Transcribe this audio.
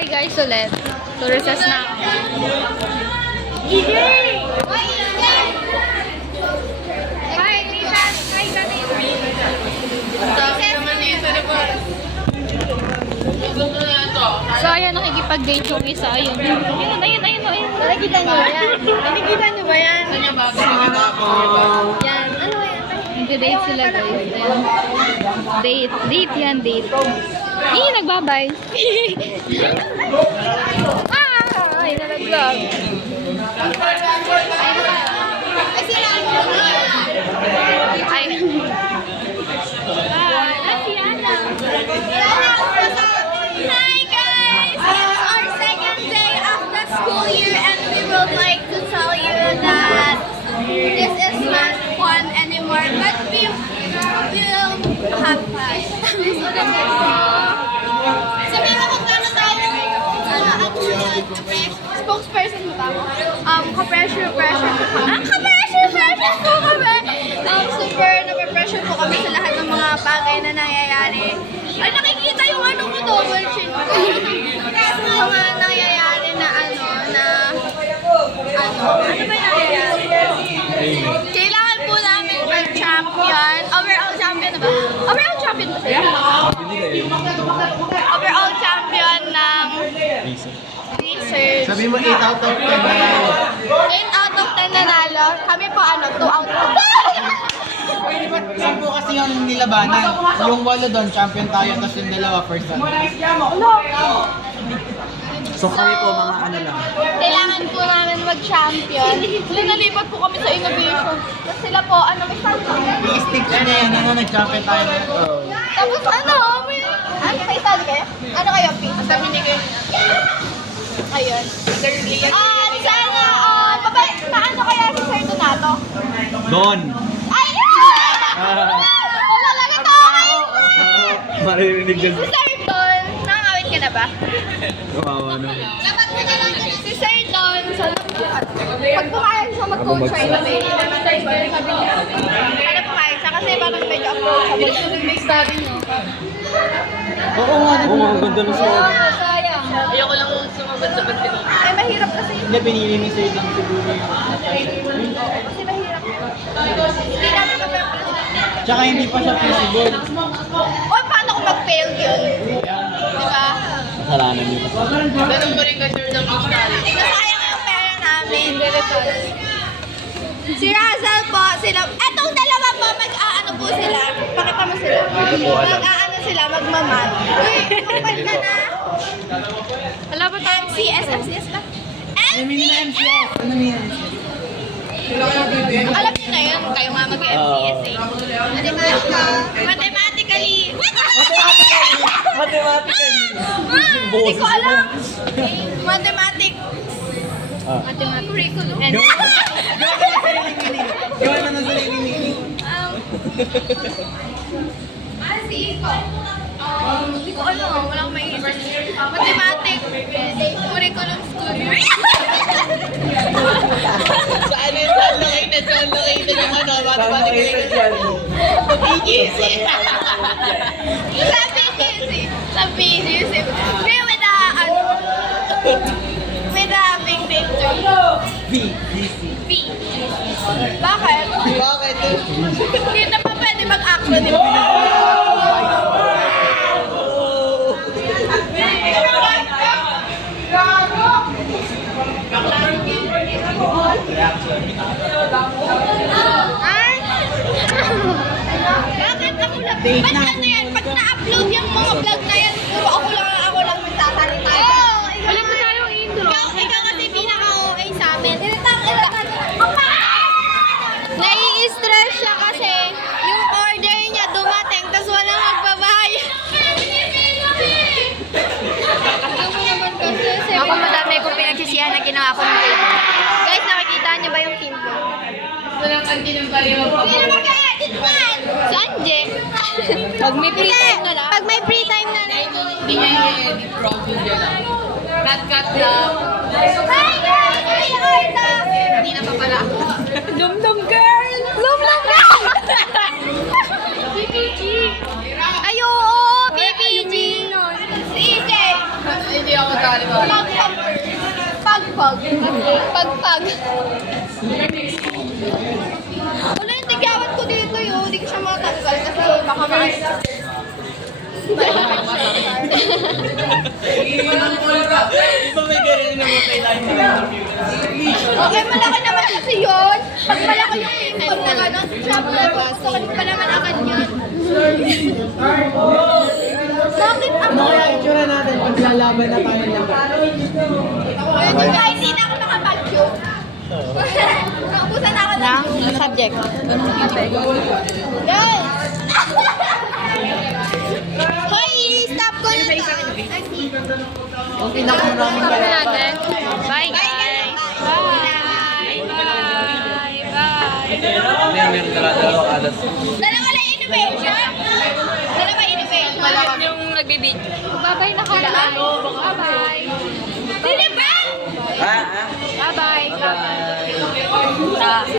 Hi guys ulit. So recess na ako. Hi, Tita. Hi, So ayan, nakikipag-date yung isa. Ayun. Ayun. Nakikita niyo yan? Nakikita niyo ba yan? Yan. Ano yan? Nag-date sila guys. Ayan. Date. Date yan, date. Nagbabay. Ay, nalaglag. Ay, sila mo. Ay. Hi guys! It's our second day of the school year and we would like to tell you that this is not fun anymore but we will have fun. Sabihin mo kung paano tayo spokesperson mo ba? Ka-pressure po kami. Super na-pressure po kami sa lahat ng mga bagay na nangyayari. Ay, nakikita yung ano ko, double chin ko. Mga nangyayari na ano ba yung nangyayari? Kailangan po namin mag-champion. Overall champion na ba? Overall champion ba sila? Overall champion ng research. Sabi mo 8 out of 10 nanalo. 8 out of 10 nanalo. Kami po 2 out of 10. Saan po kasi yung nilabanan? Yung 8 doon, champion tayo, tapos yung 2 first one. So kami po mga ano lang. Kailangan po namin mag-champion. Nalipat po kami sa innovation. Tapos sila po, may start po. I-stick niya yan, nag-champion tayo. Tapos may start kayo? Ano kayo, P? Ang dami ni kayo. Ayun. Sana, paano kaya si Sir Donato? Don! Ay, wala lang ito! Maririnig din. Si Sir Don, nakakawit ka na ba? Kawawa na. Dapat mo na lang si Sir Don. Pag pumayag siya mag-coach ay sabi niya. Ano pumayag siya? Kasi parang medyo approachable. May study niyo. Oo nga, ang ganda na siya. Sayang. Ayoko lang sumabad sa pagkino. Ay, mahirap kasi. Hindi, pinili ni Sir lang siguro yung... Kasi mahirap. Hindi namin mapapalit. Tsaka hindi pa siya feasible. O, paano kung mag-fail yun? Diba? Kasalanan niyo kasi. Ganun pa rin ka sir ng study. Nasayang yung pera namin. Si Razal po, sila, etong dalawa po, mag-aano po sila. Pakita mo sila. Mag-aano sila, magmamad. Uy, kapag ka na. Wala ba tayo? MCS ba? Ano mean na MCS? Ano mean na MCS? Alam niyo na yun, kayo nga mag-MCS eh. Mathematically. Mathematically. Hindi ko alam. Mathematics. Curriculum. Gawa na ng sarili meaning. Si Iko. Hindi ko alam, wala akong maiisip. Mathematics. Curriculum school. Saan located yung ano, mathematics? Sa PGC. Pero with a big picture. B. Bakit? Bakit? Hindi na pa pwede mag-acronym. Ay! Bakit ako lang? Ba't ano yan? Pag na-upload yung mga vlog na yan, puro ako lang magsasalita. Wala pa tayong intro. Ikaw kasi pinaka-OA sa amin. Nai-stress siya kasi yung order niya dumating tapos walang magbabayad. Ako madami kong pinagsisihan na ginawa ko ng team. Guys, nakikita niyo ba yung team ko? Walang kanti ng pariwa pa. Sino mag-edit yan? Si Anje. Pag may free time na lang. Pag may free time na lang. Hindi niya i-edit profile niya lang. Cut lang. Hi guys! Hi Arta! Hindi na pa pala. Dum-dum girl! Dum-dum girl! BBG! Ay, oo! BBG! Easy! Hindi Pagpag. Pagpag. Wala yung tigyawan ko dito yun. Hindi ko siya matanggal kasi baka maalis. Okay, malaki naman kasi yun. Pag malaki yung import na gano'n, syempre, gusto pa naman agad yun. Bakit ako? Ano kaya itsura natin pag lalaban na tayo laban? Ayun, guys, hindi na ako nakapag-queue. Nakabusan ako ng queue. subject? Guys! Hoy, stop ko na to. Ang pinakamaraming Sabi kalaban. natin. Bye guys! Bye! Bye! Bye! Meron dalawa alas. Dalawa lang innovation? Dalawa innovation? Yung nagbibidyo. Bye-bye na kala. Bye-bye.